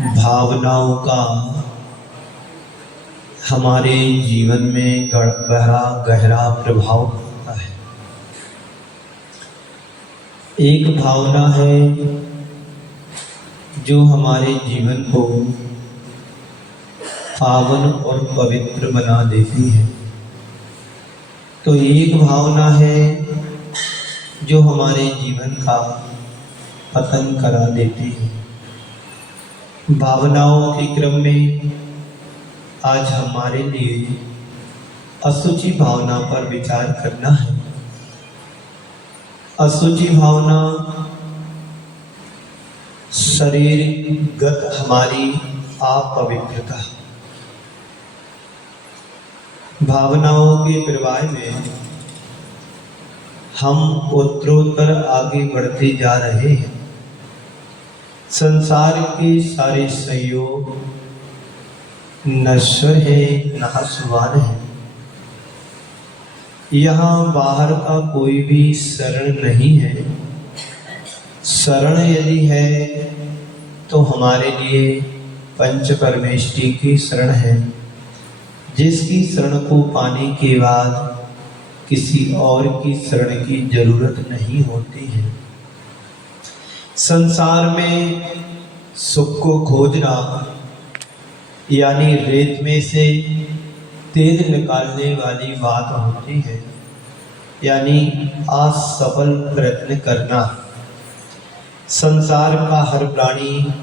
भावनाओं का हमारे जीवन में गहरा प्रभाव पड़ता है। एक भावना है जो हमारे जीवन को पावन और पवित्र बना देती है, तो एक भावना है जो हमारे जीवन का पतन करा देती है। भावनाओं के क्रम में आज हमारे लिए असुचि भावना पर विचार करना है। असुचि भावना शरीरगत हमारी अपवित्रता। भावनाओं के प्रवाह में हम उत्तरोत्तर आगे बढ़ते जा रहे हैं। संसार के सारे संयोग नश्वर है, नाशवान है। यहाँ बाहर का कोई भी शरण नहीं है। शरण यदि है तो हमारे लिए पंच परमेष्टि की शरण है, जिसकी शरण को पाने के बाद किसी और की शरण की जरूरत नहीं होती है। संसार में सुख को खोजना यानी रेत में से तेल निकालने वाली बात होती है, यानी असफल प्रयत्न करना। संसार का हर प्राणी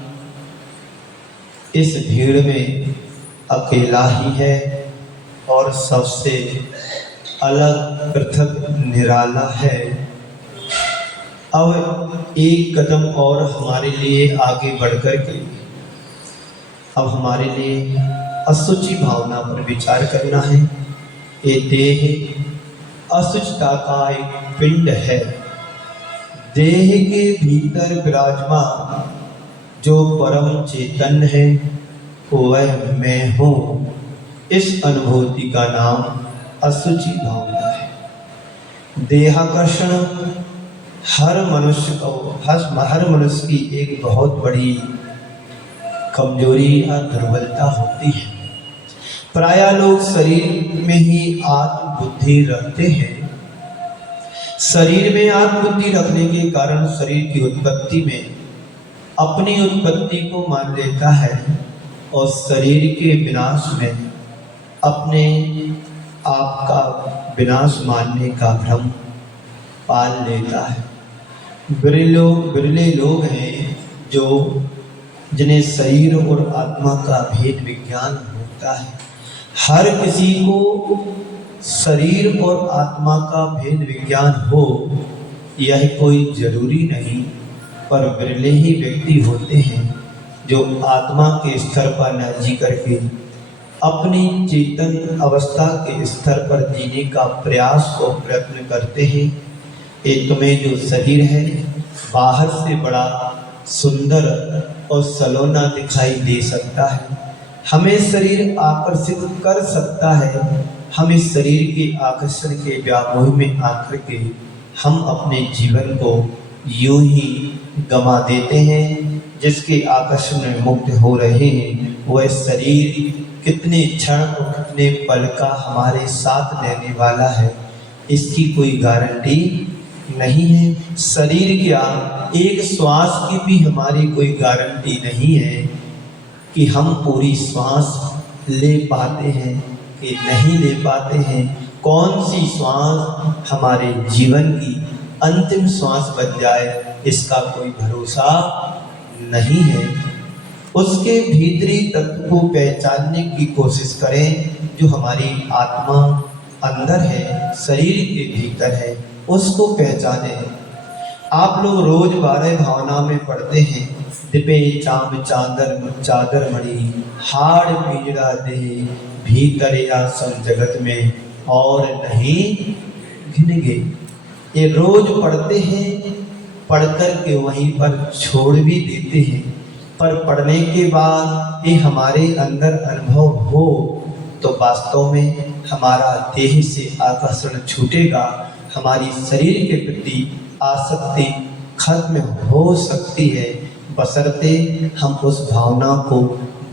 इस भीड़ में अकेला ही है और सबसे अलग पृथक निराला है। अब एक कदम और हमारे लिए आगे बढ़कर के अब हमारे लिए असुचि भावना पर विचार करना है। ये देह असुचता का एक पिंड है। देह के भीतर विराजमान जो परम चेतन है वह मैं हूँ। इस अनुभूति का नाम असुचि भावना है। देहाकर्षण हर मनुष्य की एक बहुत बड़ी कमजोरी या दुर्बलता होती है। प्रायः लोग शरीर में ही आत्म बुद्धि रखते हैं। शरीर में आत्म बुद्धि रखने के कारण शरीर की उत्पत्ति में अपनी उत्पत्ति को मान लेता है और शरीर के विनाश में अपने आप का विनाश मानने का भ्रम पाल लेता है। बिरले लोग हैं जिन्हें शरीर और आत्मा का भेद विज्ञान होता है। हर किसी को शरीर और आत्मा का भेद विज्ञान हो यह कोई जरूरी नहीं, पर बिरले ही व्यक्ति होते हैं जो आत्मा के स्तर पर न जी करके अपनी चेतन अवस्था के स्तर पर जीने का प्रयत्न करते हैं। एक तुम्हें जो शरीर है बाहर से बड़ा सुंदर और सलोना दिखाई दे सकता है, हमें शरीर आकर्षित कर सकता है। हम इस शरीर के आकर्षण के व्यामोह में आकर के हम अपने जीवन को यूं ही गंवा देते हैं। जिसके आकर्षण में मुक्त हो रहे हैं वह शरीर कितने क्षण और कितने पल का हमारे साथ रहने वाला है इसकी कोई गारंटी नहीं है। शरीर क्या, एक श्वास की भी हमारी कोई गारंटी नहीं है कि हम पूरी श्वास ले पाते हैं कि नहीं ले पाते हैं। कौन सी श्वास हमारे जीवन की अंतिम श्वास बन जाए इसका कोई भरोसा नहीं है। उसके भीतरी तत्व को पहचानने की कोशिश करें जो हमारी आत्मा अंदर है, शरीर के भीतर है, उसको पहचाने। आप लोग रोज 12 भावना में पढ़ते हैं, दिपे चांद चादर मणि हाड़ पीजड़ा दे भीतर या सम जगत में और नहीं घिनगे। ये रोज पढ़ते हैं, पढ़कर के वहीं पर छोड़ भी देते हैं, पर पढ़ने के बाद ये हमारे अंदर अनुभव हो तो वास्तव में हमारा देह से आकर्षण छूटेगा, हमारी शरीर के प्रति आसक्ति खत्म हो सकती है। बशर्ते हम उस भावना को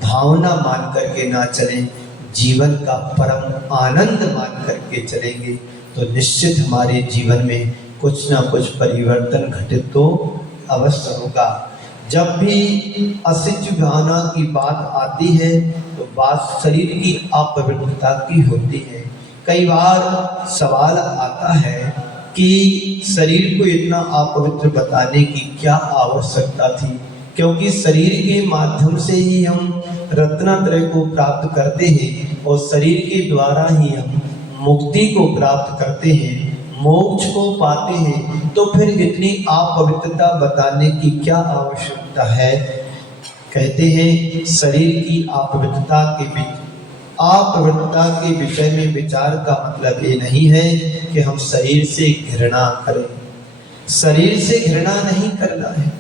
भावना मान करके ना चलें, जीवन का परम आनंद मान करके चलेंगे तो निश्चित हमारे जीवन में कुछ ना कुछ परिवर्तन घटित तो अवश्य होगा। जब भी असिच भावना की बात आती है तो बात शरीर की अपवित्रता की होती है। कई बार सवाल आता है कि शरीर को इतना अपवित्र बताने की क्या आवश्यकता थी, क्योंकि शरीर के माध्यम से ही हम रत्नात्रय को प्राप्त करते हैं और शरीर के द्वारा ही हम मुक्ति को प्राप्त करते हैं, मोक्ष को पाते हैं, तो फिर इतनी अपवित्रता बताने की क्या आवश्यकता है। कहते हैं शरीर की अपवित्रता के विषय में विचार का मतलब ये नहीं है कि हम शरीर से घृणा करें, शरीर से घृणा नहीं करना है,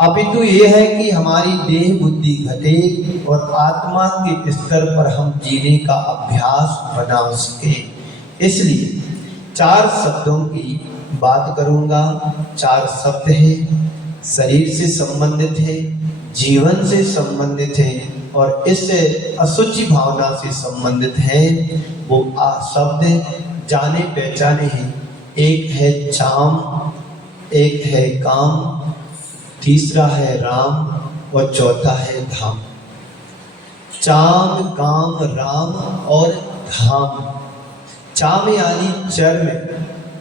अपितु ये है कि हमारी देह बुद्धि घटे और आत्मा के स्तर पर हम जीने का अभ्यास बना सकें। इसलिए 4 शब्दों की बात करूंगा। 4 शब्द हैं, शरीर से संबंधित है, जीवन से संबंधित है और इस असुचि भावना से संबंधित है। वो शब्द जाने पहचाने हैं। एक है चाम, एक है काम, तीसरा है राम और चौथा है धाम। चाम, काम, राम और धाम। चाम यानी चर्म,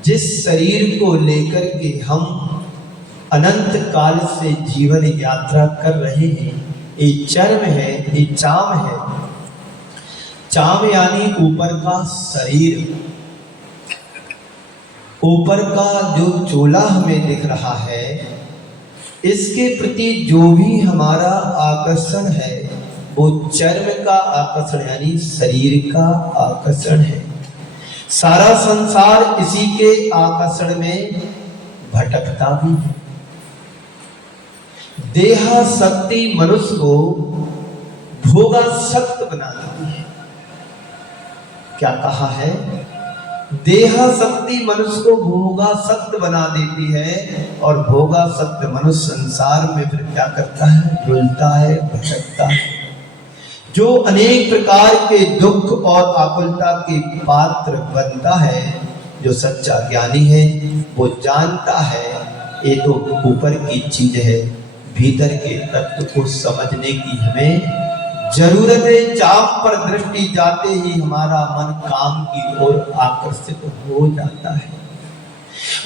जिस शरीर को लेकर के हम अनंत काल से जीवन यात्रा कर रहे हैं, ये चर्म है, ये चाम है। चाम यानी ऊपर का शरीर, ऊपर का जो चोला हमें दिख रहा है, इसके प्रति जो भी हमारा आकर्षण है वो चर्म का आकर्षण यानी शरीर का आकर्षण है। सारा संसार इसी के आकर्षण में भटकता भी है। देहासक्ति मनुष्य को भोगासक्त बना देती है। क्या कहा है? देहासक्ति मनुष्य को भोगासक्त बना देती है और भोगासक्त मनुष्य संसार में फिर क्या करता है? रुलता है, भटकता है। जो अनेक प्रकार के दुख और आकुलता के पात्र बनता है, जो सच्चा ज्ञानी है वो जानता है ये तो ऊपर की चीज है, भीतर के तत्व को समझने की हमें जरूरत है। चाप पर दृष्टि जाते ही हमारा मन काम की ओर आकर्षित हो जाता है।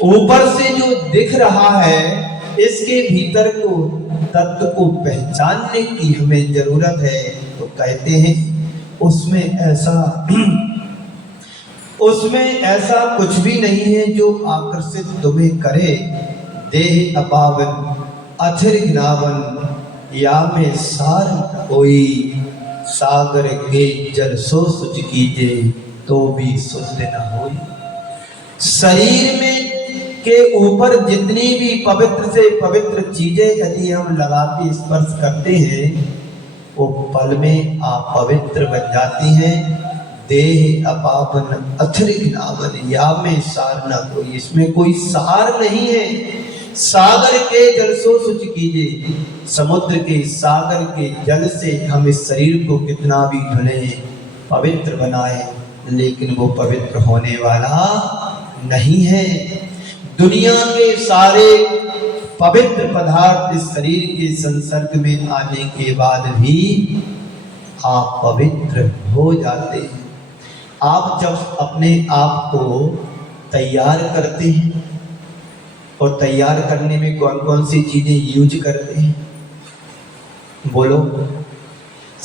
ऊपर से जो दिख रहा है इसके भीतर को तत्व को पहचानने की हमें जरूरत है। तो कहते हैं उसमें ऐसा कुछ भी नहीं है जो आकर्षित तुम्हें करे। देह अपावन अथिर घ्नावन या में सार कोई, सागर के जल सो सुच कीजे तो भी शुद्ध न होई। शरीर में के ऊपर जितनी भी पवित्र से पवित्र चीजें यदि हम लगाते स्पर्श करते हैं वो पल में अपवित्र बन जाती हैं। देह अपावन अथिर घ्नावन या में सार न कोई, इसमें कोई सार नहीं है। सागर के जल सो शुचि कीजिए, समुद्र के सागर के जल से हम इस शरीर को कितना भी धुले पवित्र बनाए, लेकिन वो पवित्र होने वाला नहीं है। दुनिया के सारे पवित्र पदार्थ इस शरीर के संसर्ग में आने के बाद भी आप पवित्र हो जाते हैं। आप जब अपने आप को तैयार करते हैं, और तैयार करने में कौन कौन सी चीजें यूज करते हैं बोलो?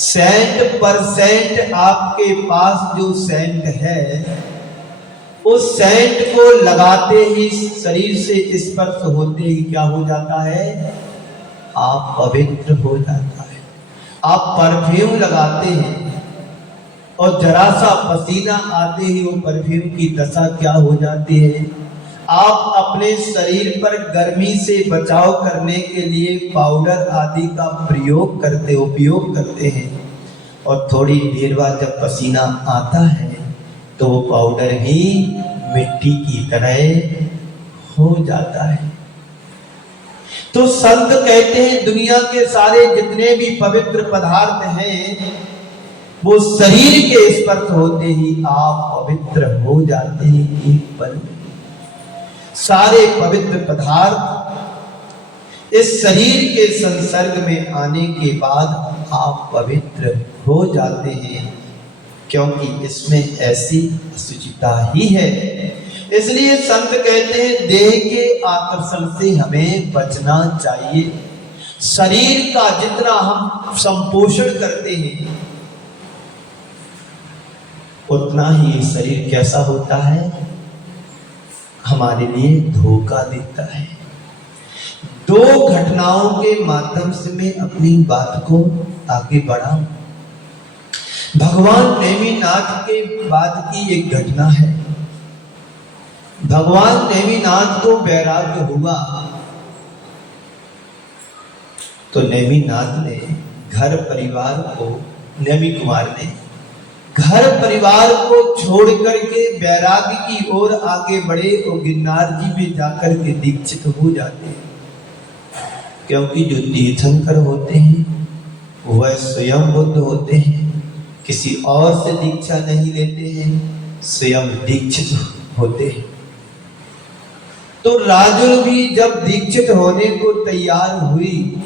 100% आपके पास जो सेंट है उस सेंट को लगाते ही शरीर से स्पर्श होते ही क्या हो जाता है? आप पवित्र हो जाता है। आप परफ्यूम लगाते हैं और जरा सा पसीना आते ही वो परफ्यूम की दशा क्या हो जाती है? आप अपने शरीर पर गर्मी से बचाव करने के लिए पाउडर आदि का उपयोग करते हैं और थोड़ी देर बाद जब पसीना आता है तो वो पाउडर भी मिट्टी की तरह हो जाता है। तो संत कहते हैं दुनिया के सारे जितने भी पवित्र पदार्थ हैं वो शरीर के स्पर्श होते ही आप पवित्र हो जाते हैं एक पल में। सारे पवित्र पदार्थ इस शरीर के संसर्ग में आने के बाद आप पवित्र हो जाते हैं, क्योंकि इसमें ऐसी असुचिता ही है। इसलिए संत कहते हैं देह के आकर्षण से हमें बचना चाहिए। शरीर का जितना हम संपोषण करते हैं उतना ही शरीर कैसा होता है, हमारे लिए धोखा देता है। दो घटनाओं के माध्यम से मैं अपनी बात को आगे बढ़ाऊं। भगवान नेमिनाथ के बाद की एक घटना है। भगवान नेमिनाथ को वैराग्य हुआ तो नेमिनाथ ने घर परिवार को, नेमि कुमार ने घर परिवार को छोड़ करके वैराग्य की ओर आगे बढ़े और गिरनार जी में जाकर के दीक्षित हो जाते हैं। क्योंकि जो तीर्थंकर होते हैं वह स्वयं बुद्ध होते हैं, किसी और से दीक्षा नहीं लेते हैं, स्वयं दीक्षित होते हैं। तो राजुल भी जब दीक्षित होने को तैयार हुई,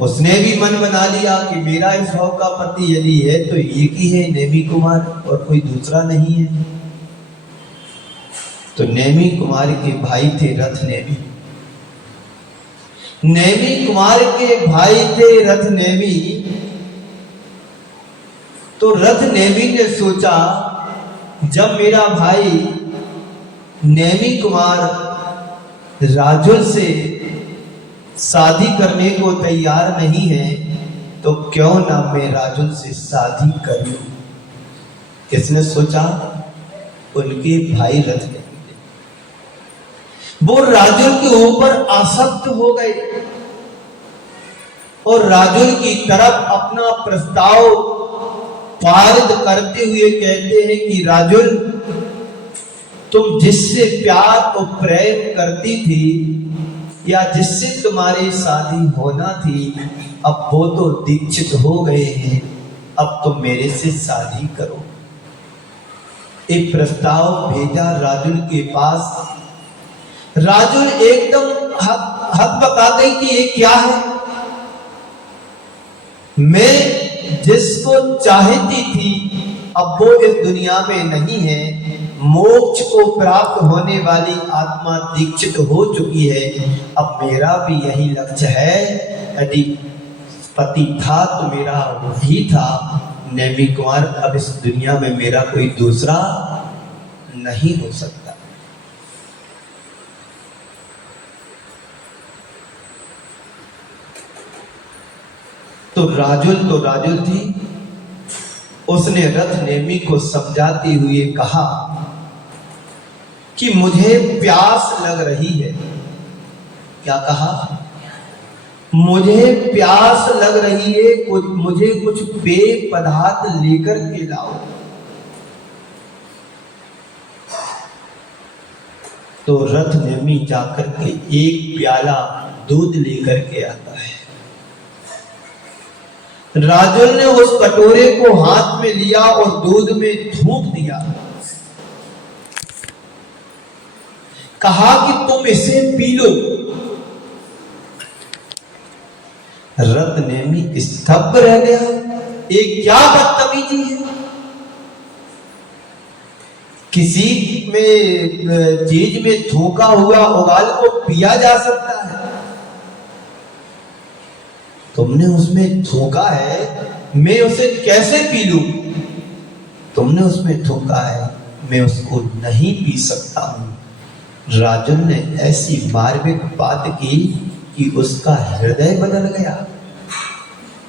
उसने भी मन बना लिया कि मेरा इस भाव का पति यदि है तो एक ही है, नेमि कुमार, और कोई दूसरा नहीं है। तो नेमि कुमार के भाई थे रथ नेमि। नेमि कुमार के भाई थे रथ नेमि। तो रथ नेमि ने सोचा जब मेरा भाई नेमि कुमार राजुल से शादी करने को तैयार नहीं है तो क्यों ना मैं राजुल से शादी कर लूं। किसने सोचा? उनके भाई रथ ने। वो राजुल के ऊपर आसक्त हो गए और राजुल की तरफ अपना प्रस्ताव पारित करते हुए कहते हैं कि राजुल, तुम जिससे प्यार और प्रेम करती थी या जिससे तुम्हारी शादी होना थी, अब वो तो दीक्षित हो गए हैं, अब तुम मेरे से शादी करो। एक प्रस्ताव भेजा राजुल के पास। राजुल एकदम हक बता गई कि ये क्या है। मैं जिसको चाहती थी अब वो इस दुनिया में नहीं है। मोक्ष को प्राप्त होने वाली आत्मा दीक्षित हो चुकी है। अब मेरा भी यही लक्ष्य है। यदि पति था तो मेरा वही था, नेमि कुमार। अब इस दुनिया में मेरा कोई दूसरा नहीं हो सकता। तो राजुल थी। उसने रथ नेमि को समझाते हुए कहा कि मुझे प्यास लग रही है। क्या कहा? मुझे प्यास लग रही है, मुझे कुछ पेय पदार्थ लेकर के लाओ। तो रथ नेमि जाकर के एक प्याला दूध लेकर के आता है। राजुल ने उस कटोरे को हाथ में लिया और दूध में थूक दिया। कहा कि तुम इसे पी लो। रथ नेमि स्तब्ध रह गया। ये क्या बदतमीजी है? किसी में चीज में थूका हुआ उगाल को पिया जा सकता है? तुमने उसमें थूका है, मैं उसे कैसे पी लूं? तुमने उसमें थूका है, मैं उसको नहीं पी सकता हूं। राजुल ने ऐसी मार्मिक बात की कि उसका हृदय बदल गया।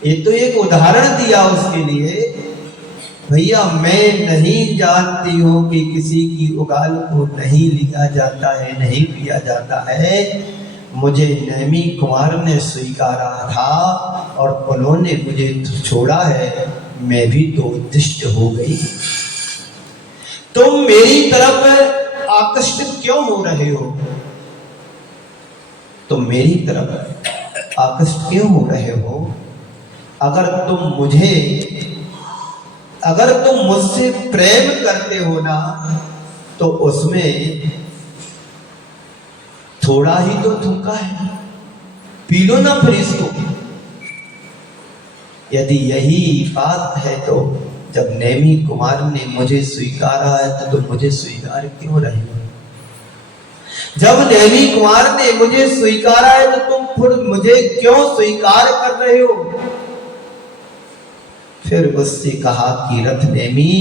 ये तो एक उदाहरण दिया उसके लिए। भैया, मैं नहीं जानती हूं कि किसी की उगाल को नहीं लिया जाता है, नहीं पिया जाता है। मुझे नेमि कुमार ने स्वीकारा था और उन्होंने मुझे छोड़ा है। मैं भी तो उद्दिष्ट हो गई। तुम मेरी तरफ आकर्षित क्यों हो रहे हो? तुम मेरी तरफ आकृष्ट क्यों हो रहे हो? अगर तुम मुझसे प्रेम करते हो ना, तो उसमें थोड़ा ही तो थूका है, पी लो ना फिर इसको। यदि यही बात है तो जब नेमी कुमार ने मुझे स्वीकारा है तो तुम मुझे स्वीकार क्यों रहे हो? जब नेमी कुमार ने मुझे स्वीकारा है तो तुम फिर मुझे क्यों स्वीकार कर रहे हो? फिर उससे कहा कि रथ नेमी,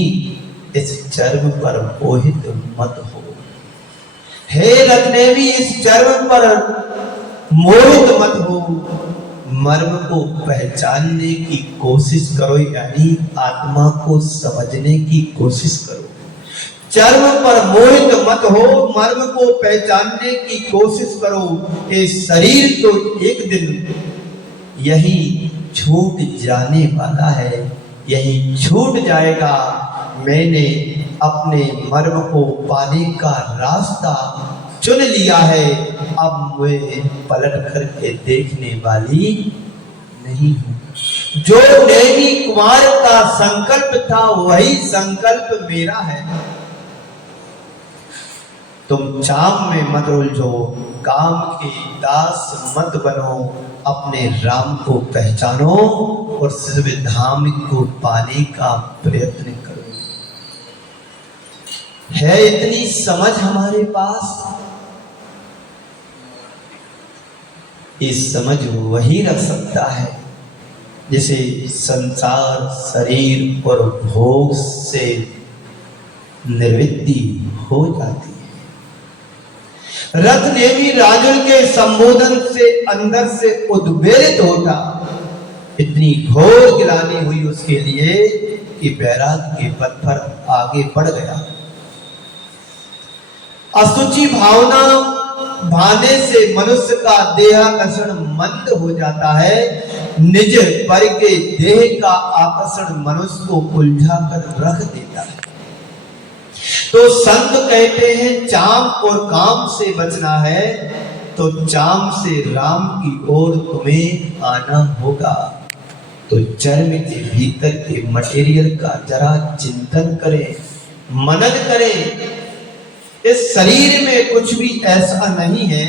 इस चर्म पर मोहित मत हो। हे रथ नेमी, इस चर्म पर मोहित मत हो, मर्म को पहचानने की कोशिश करो, यानी आत्मा को समझने की कोशिश करो। चर्म पर मोहित मत हो, मर्म को पहचानने की कोशिश करो। ये शरीर तो एक दिन यही छूट जाने वाला है, यही छूट जाएगा। मैंने अपने मर्म को पाने का रास्ता चुन लिया है, अब मैं पलट करके देखने वाली नहीं हूं। जो नेमी कुमार का संकल्प था वही संकल्प मेरा है। तुम चाम में मत उलझो, काम के दास मत बनो, अपने राम को पहचानो और धाम को पाने का प्रयत्न करो। है इतनी समझ हमारे पास? ये समझ वही रख सकता है जिसे संसार, शरीर और भोग से निवृत्ति हो जाती है। रथ नेमी राजुल के संबोधन से अंदर से उद्वेलित होता। इतनी घोर गिलानी हुई उसके लिए कि बैराग के पथ पर आगे बढ़ गया। असुचि भावना भाने से मनुष्य का देहाकर्षण मंद हो जाता है। निज पर के देह का आकर्षण मनुष्य को उलझा कर रख देता है। तो संत कहते हैं चाम और काम से बचना है तो चाम से राम की ओर तुम्हें आना होगा। तो चर्म के भीतर के मटेरियल का जरा चिंतन करें, मनन करें। इस शरीर में कुछ भी ऐसा नहीं है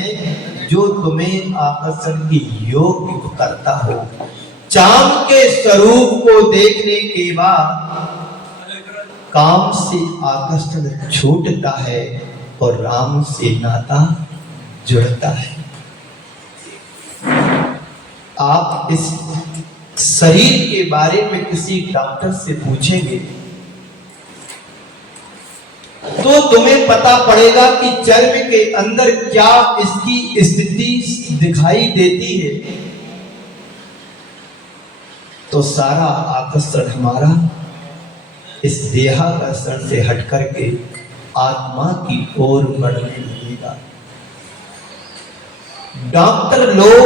जो तुम्हें आकर्षण के योग्य करता हो। चाम के स्वरूप को देखने के बाद काम से आकर्षण छूटता है और राम से नाता जुड़ता है। आप इस शरीर के बारे में किसी डॉक्टर से पूछेंगे तो तुम्हें पता पड़ेगा कि चर्म के अंदर क्या इसकी स्थिति दिखाई देती है। तो सारा आकर्षण हमारा इस देहाकर्षण से हट करके आत्मा की ओर बढ़ने लगेगा। डॉक्टर लोग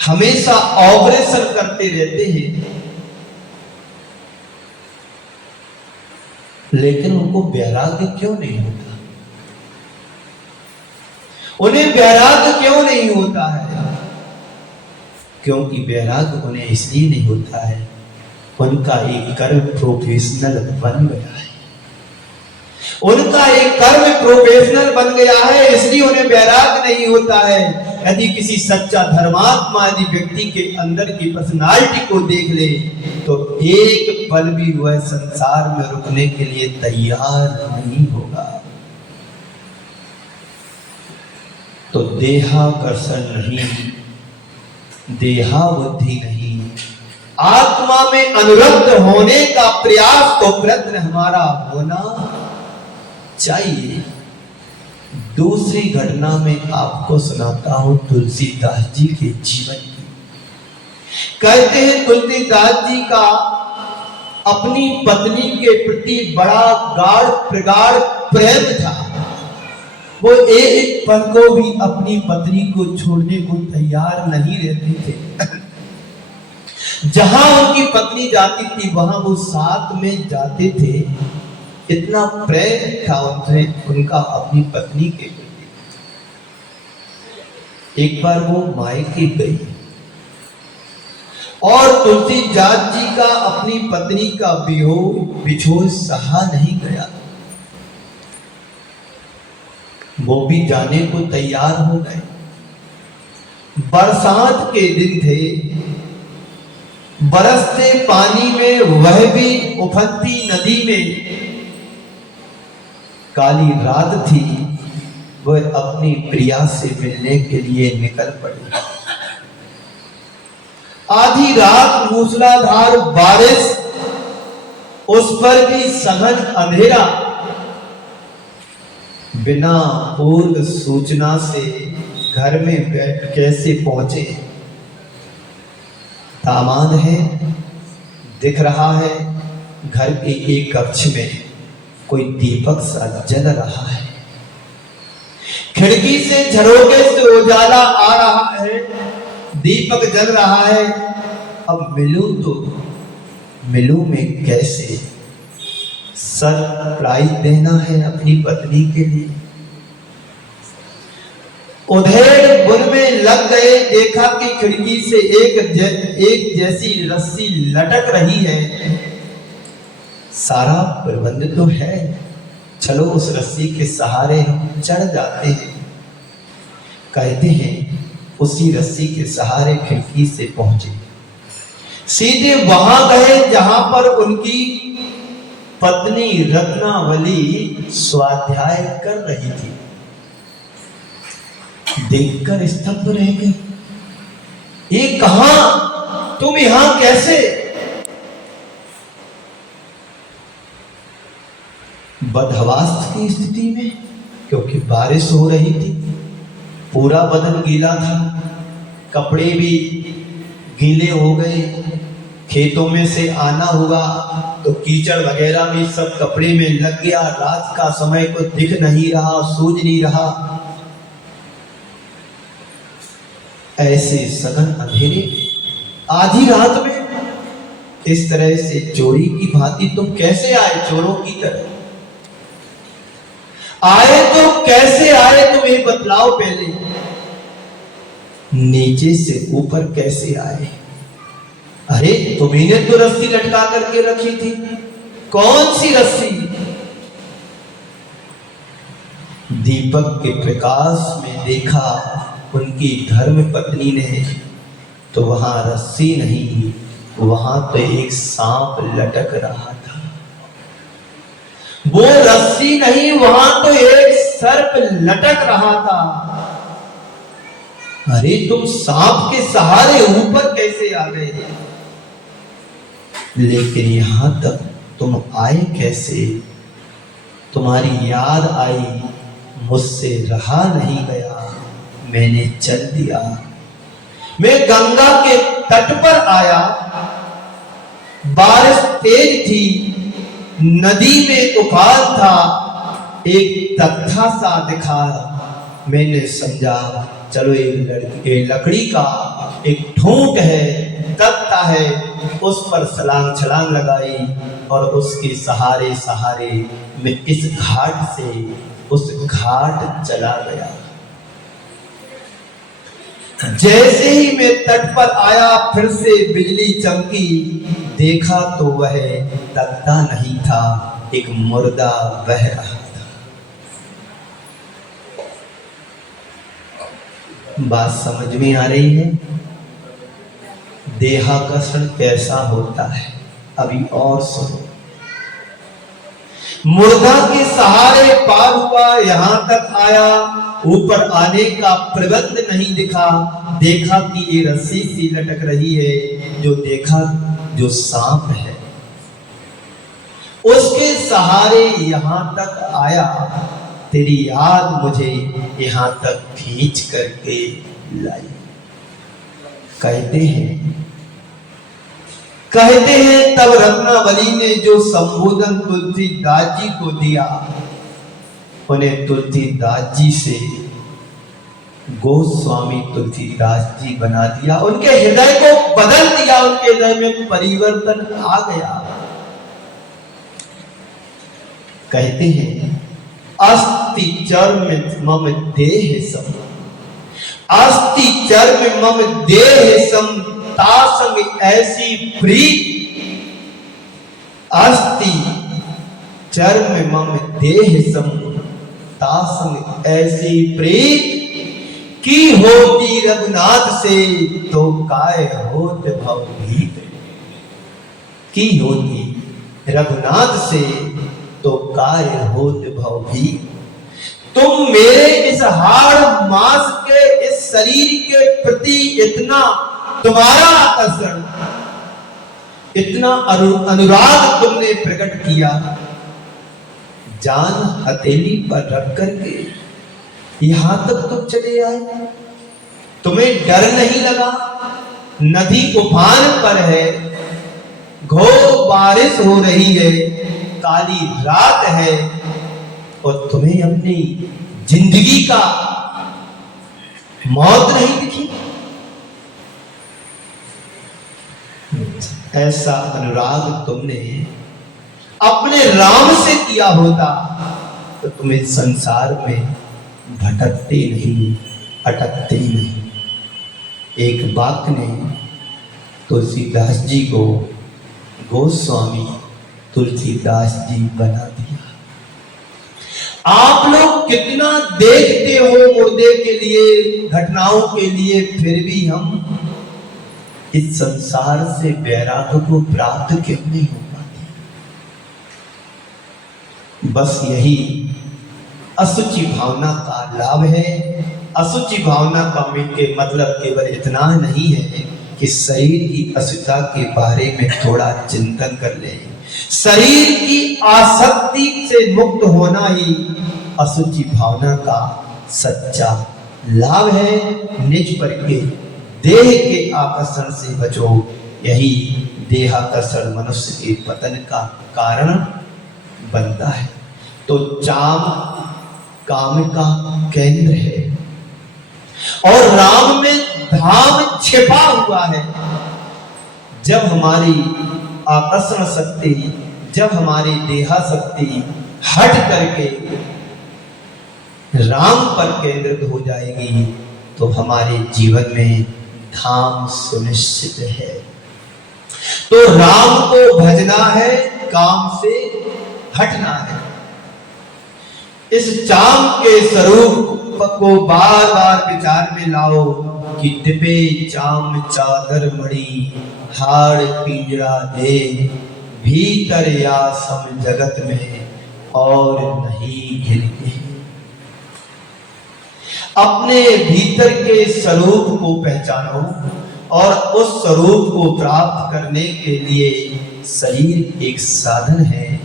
हमेशा ऑपरेशन करते रहते हैं, लेकिन उनको वैराग्य क्यों नहीं होता? उन्हें वैराग्य क्यों नहीं होता है? क्योंकि वैराग्य उन्हें इसलिए नहीं होता है, उनका एक कर्म प्रोफेशनल बन गया है। उनका एक कर्म प्रोफेशनल बन गया है, इसलिए उन्हें वैराग्य नहीं होता है। यदि किसी सच्चा धर्मात्मा यदि व्यक्ति के अंदर की पर्सनालिटी को देख ले तो एक पल भी वह संसार में रुकने के लिए तैयार नहीं होगा। तो देहाकर्षण नहीं, देहाबुद्धि नहीं, आत्मा में अनुरक्त होने का प्रयास को प्रयत्न हमारा होना चाहिए। दूसरी घटना में आपको सुनाता हूं तुलसीदास जी के जीवन की। कहते हैं तुलसीदास जी का अपनी पत्नी के प्रति बड़ा गाढ़ प्रगाढ़ प्रेम था। वो एक पल को भी अपनी पत्नी को छोड़ने को तैयार नहीं रहते थे। जहां उनकी पत्नी जाती थी वहां वो साथ में जाते थे। इतना प्रेम था उनसे, उनका अपनी पत्नी के प्रति। एक बार वो मायके गई और तुलसीदास जी का अपनी पत्नी का बिछोह सहा नहीं गया। वो भी जाने को तैयार हो गए। बरसात के दिन थे, बरसते पानी में, वह भी उफनती नदी में। काली रात थी, वह अपनी प्रिया से मिलने के लिए निकल पड़ी। आधी रात मूसलाधार बारिश, उस पर भी सघन अंधेरा। बिना पूर्व सूचना से घर में बैठ कैसे पहुंचे? दामाद है, दिख रहा है घर के एक कक्ष में कोई दीपक सा जल रहा है। खिड़की से झरोके से उजाला आ रहा है, दीपक जल रहा है। अब मिलूं तो मिलूं में कैसे? सरप्राइज देना है अपनी पत्नी के लिए। उधेड़ बुन में लग गए, देखा कि खिड़की से एक जैसी रस्सी लटक रही है। सारा प्रबंध तो है, चलो उस रस्सी के सहारे हम चढ़ जाते हैं। कहते हैं उसी रस्सी के सहारे खिड़की से पहुंचे, सीधे वहां गए जहां पर उनकी पत्नी रत्नावली स्वाध्याय कर रही थी। देखकर स्तब्ध रह गए। ये कहां? तुम यहां कैसे? बदहवास की स्थिति में, क्योंकि बारिश हो रही थी, पूरा बदन गीला था, कपड़े भी गीले हो गए। खेतों में से आना हुआ तो कीचड़ वगैरह भी सब कपड़े में लग गया। रात का समय को दिख नहीं रहा, सूझ नहीं रहा। ऐसे सघन अंधेरे आधी रात में इस तरह से चोरी की भांति तुम कैसे आए? चोरों की तरह आए तो कैसे आए? तुम ये बतलाओ पहले। नीचे से ऊपर कैसे आए? अरे तुम्ही ने तो रस्सी लटका करके रखी थी। कौन सी रस्सी? दीपक के प्रकाश में देखा उनकी धर्म पत्नी ने, तो वहां रस्सी नहीं, वहां तो एक सांप लटक रहा था। वो रस्सी नहीं, वहां तो एक सर्प लटक रहा था। अरे तुम सांप के सहारे ऊपर कैसे आ गए? लेकिन यहां तक तुम आए कैसे? तुम्हारी याद आई, मुझसे रहा नहीं गया, मैंने चल दिया। मैं गंगा के तट पर आया, बारिश तेज थी, नदी में उफान था, एक तख्ता सा दिखा। मैंने समझा चलो एक लकड़ी का एक ठोंक है, तख्ता है, उस पर सलांग छलांग लगाई और उसके सहारे सहारे मैं इस घाट से उस घाट चला गया। जैसे ही मैं तट पर आया, फिर से बिजली चमकी। देखा तो वह तख्ता नहीं था, एक मुर्दा बह रहा था। बात समझ में आ रही है? देहाकर्षण कैसा होता है, अभी और सुनो। मुर्दा के सहारे पार हुआ, यहां तक आया, ऊपर आने का प्रबंध नहीं दिखा। देखा कि ये रस्सी सी लटक रही है, जो देखा जो सांप है, उसके सहारे यहां तक आया। तेरी याद मुझे यहां तक खींच करके लाई। कहते हैं तब रत्नावली ने जो संबोधन तुलसीदास जी को दिया, उन्हें तुलसीदास जी से गोस्वामी तुलसीदास जी बना दिया। उनके हृदय को बदल दिया, उनके हृदय में परिवर्तन आ गया। कहते हैं अस्ति चर्म मम देह सम, अस्ति चर्म मम देह सम तासंग ऐसी प्रीत, अस्ति चर्म मम देह सम तासंग ऐसी प्रीत, की होती रघुनाथ से तो काय होत भवभीत। की होती रघुनाथ से तो काय होत भवभीत। तुम मेरे इस हाड़ मांस के इस शरीर के प्रति इतना तुम्हारा आकर्षण, इतना अनुराग तुमने प्रकट किया, जान हथेली पर रख करके यहां तक तुम चले आए। तुम्हें डर नहीं लगा? नदी उफान पर है, घोर बारिश हो रही है, काली रात है, और तुम्हें अपनी जिंदगी का मौत नहीं दिखी? ऐसा अनुराग तुमने अपने राम से किया होता तो तुम्हें संसार में भटकते नहीं, अटकते नहीं। एक वाक्य ने तुलसीदास जी को गोस्वामी तुलसीदास जी बना दिया। आप लोग कितना देखते हो मुर्दे के लिए, घटनाओं के लिए, फिर भी हम इस संसार से वैराग्य को प्राप्त क्यों नहीं हो पाते? बस यही असुचि भावना का लाभ है। असुचि भावना का के मतलब केवल इतना नहीं है कि शरीर की असुचिता के बारे में थोड़ा चिंतन कर ले। शरीर की आसक्ति से मुक्त होना ही असुचि भावना का सच्चा लाभ है। निज पर के देह के आकर्षण से बचो, यही देहाकर्षण मनुष्य के पतन का कारण बनता है। तो चाम काम का केंद्र है और राम में धाम छिपा हुआ है। जब हमारी आकर्षण शक्ति, जब हमारी देहा शक्ति हट करके राम पर केंद्रित हो जाएगी तो हमारे जीवन में धाम सुनिश्चित है। तो राम को भजना है, काम से हटना है। इस चाम के स्वरूप को बार बार विचार में लाओ कि दिपे चाम चादर मणि, हाड़ पिंजरा दे, भीतर या सम जगत में और नहीं घिरते। अपने भीतर के स्वरूप को पहचानो और उस स्वरूप को प्राप्त करने के लिए शरीर एक साधन है,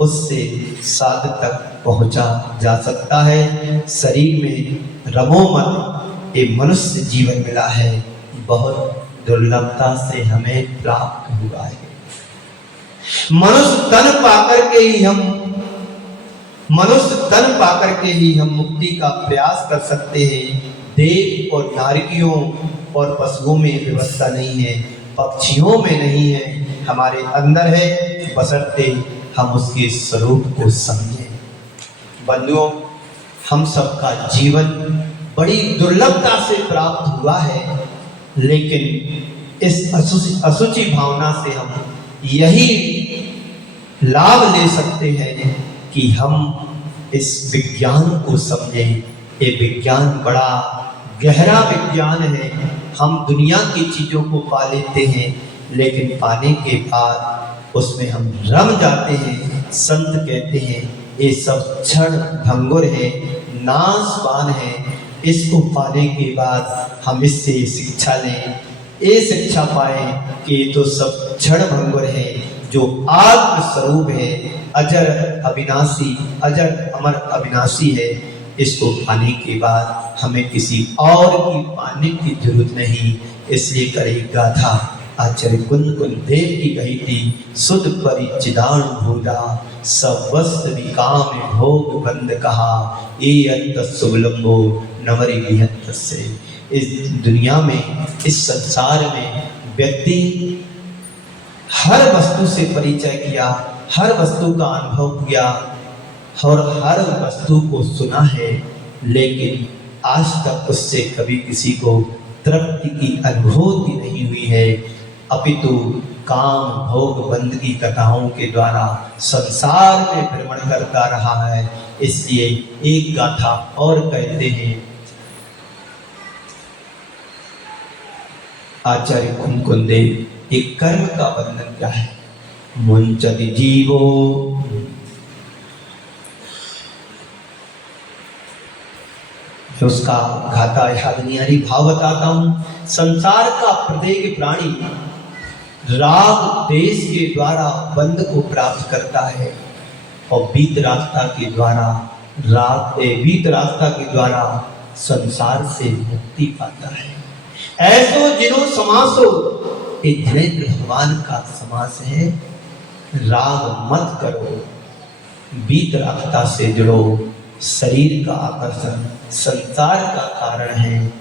उससे साध तक पहुंचा जा सकता है। शरीर में रमो मत ये मनुष्य जीवन मिला है, बहुत दुर्लभता से हमें प्राप्त हुआ है। मनुष्य तन पाकर के ही हम मुक्ति का प्रयास कर सकते हैं। देव और नारियों और पशुओं में व्यवस्था नहीं है, पक्षियों में नहीं है, हमारे अंदर है, बशर्ते हम उसके स्वरूप को समझें। बंधुओं, हम सबका जीवन बड़ी दुर्लभता से प्राप्त हुआ है, लेकिन इस असुचि भावना से हम यही लाभ ले सकते हैं कि हम इस विज्ञान को समझें। ये विज्ञान बड़ा गहरा विज्ञान है। हम दुनिया की चीजों को पा लेते हैं, लेकिन पाने के बाद उसमें हम रम जाते हैं। संत कहते हैं ये सब क्षण भंगुर है, नाशवान है। इसको पाने के बाद हम इससे शिक्षा लें, ये शिक्षा पाए कि ये तो सब क्षण भंगुर है, जो आत्म स्वरूप है, अजर अविनाशी, अजर अमर अविनाशी है। इसको पाने के बाद हमें किसी और की पाने की जरूरत नहीं। इसलिए करे गाथा आचार्य कुंद देव की कही थी, सुध परिचिदान भूला सब वस्त विकाम भोग बंद कहा, ये अंत सुबलंबो नवरी विहत से। इस दुनिया में, इस संसार में व्यक्ति हर वस्तु से परिचय किया, हर वस्तु का अनुभव किया और हर वस्तु को सुना है, लेकिन आज तक उससे कभी किसी को तृप्ति की अनुभूति नहीं हुई है, अपितु काम भोग बंदगी कथाओं के द्वारा संसार में भ्रमण करता रहा है। इसलिए एक गाथा और कहते हैं आचार्य कुंकुंदेव, एक कर्म का बंधन क्या है? मुंचति जीवो उसका घाता याद नहीं आ रही, भाव बताता हूं। संसार का प्रत्येक प्राणी राग देश के द्वारा बंध को प्राप्त करता है और बीत रास्ता के द्वारा संसार से मुक्ति पाता है। ऐसो जिनो समासो, ये धीरेन्द्र भगवान का समास है। राग मत करो, बीत रास्ता से जुड़ो। शरीर का आकर्षण संसार का कारण है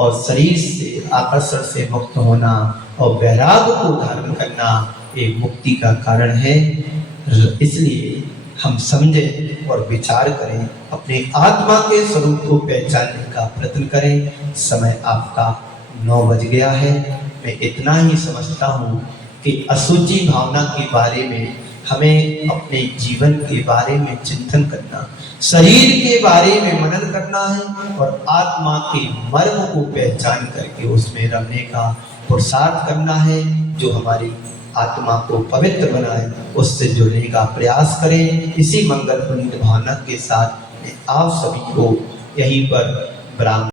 और शरीर से आकर्षण से मुक्त होना और वैराग्य को धारण करना ये मुक्ति का कारण है। इसलिए हम समझें और विचार करें, अपने आत्मा के स्वरूप को पहचानने का प्रयत्न करें। समय आपका 9 बज गया है। मैं इतना ही समझता हूँ कि अशुचि भावना के बारे में हमें अपने जीवन के बारे में चिंतन करना, शरीर के बारे में मनन करना है और आत्मा के मर्म को पहचान करके उसमें रहने का पुरुषार्थ करना है, जो हमारी आत्मा को पवित्र बनाए, उससे जुड़ने का प्रयास करें। इसी मंगल पुण्य भावना के साथ मैं आप सभी को यहीं पर विराम